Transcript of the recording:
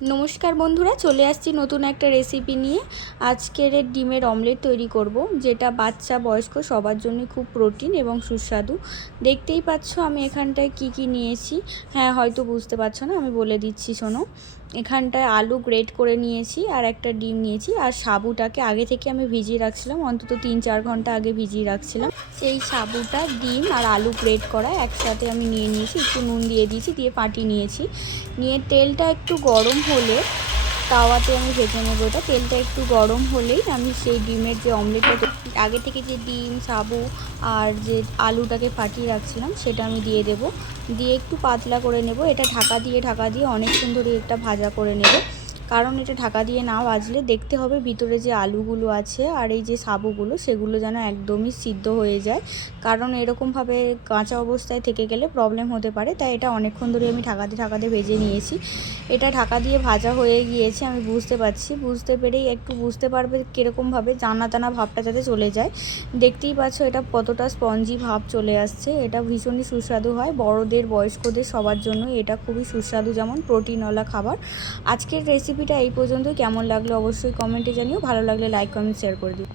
নমস্কার বন্ধুরা, চলে আসছি নতুন একটা রেসিপি নিয়ে। আজকের ডিমের অমলেট তৈরি করব, যেটা বাচ্চা বয়স্ক সবার জন্য খুব প্রোটিন এবং সুস্বাদু। দেখতেই পাচ্ছ আমি এখানটায় কি কি নিয়েছি। হ্যাঁ, হয়তো বুঝতে পারছো না, আমি বলে দিচ্ছি শোনো। এখানটায় আলু গ্রেট করে নিয়েছি, আর একটা ডিম নিয়েছি, আর সাবুটাকে আগে থেকে আমি ভিজিয়ে রাখছিলাম, অন্তত 3-4 ঘন্টা আগে ভিজিয়ে রাখছিলাম। সেই সাবুটা, ডিম আর আলু গ্রেট করা একসাথে আমি নিয়ে নিয়েছি, একটু নুন দিয়ে দিয়েছি, দিয়ে ফাটিয়ে নিয়েছি। নিয়ে তেলটা একটু গরম হলে তাওয়াতে আমি ভেজে নেবো। এটা তেলটা একটু গরম হলেই আমি সেই ডিমের যে অমলেটটা আগে থেকে যে ডিম, সাবু আর যে আলুটাকে ফাটিয়ে রাখছিলাম সেটা আমি দিয়ে দেব। দিয়ে একটু পাতলা করে নেব। এটা ঢাকা দিয়ে অনেকক্ষণ ধরে একটা ভাজা করে নেব, কারণ এটা ঢাকা দিয়ে না ভাজলে দেখতে হবে ভিতরে যে আলুগুলো আছে আর এই যে সাবুগুলো সেগুলো যেন একদমই সিদ্ধ হয়ে যায়, কারণ এরকমভাবে কাঁচা অবস্থায় থেকে গেলে প্রবলেম হতে পারে। তাই এটা অনেকক্ষণ ধরে আমি ঢাকাতে ভেজে নিয়েছি। এটা ঢাকা দিয়ে ভাজা হয়ে গিয়েছে, আমি বুঝতে পারছি। বুঝতে পেরেই একটু বুঝতে পারবে কীরকমভাবে জানা টানা ভাবটা যাতে চলে যায়। দেখতেই পাচ্ছ এটা কতটা স্পঞ্জি ভাব চলে আসছে। এটা ভীষণই সুস্বাদু হয়, বড়দের বয়স্কদের সবার জন্য এটা খুবই সুস্বাদু, যেমন প্রোটিনওয়ালা খাবার। আজকের রেসিপিটা এই পর্যন্তই। কেমন লাগলো অবশ্যই কমেন্টে জানিও, ভালো লাগলে লাইক কমেন্ট শেয়ার করে দিও।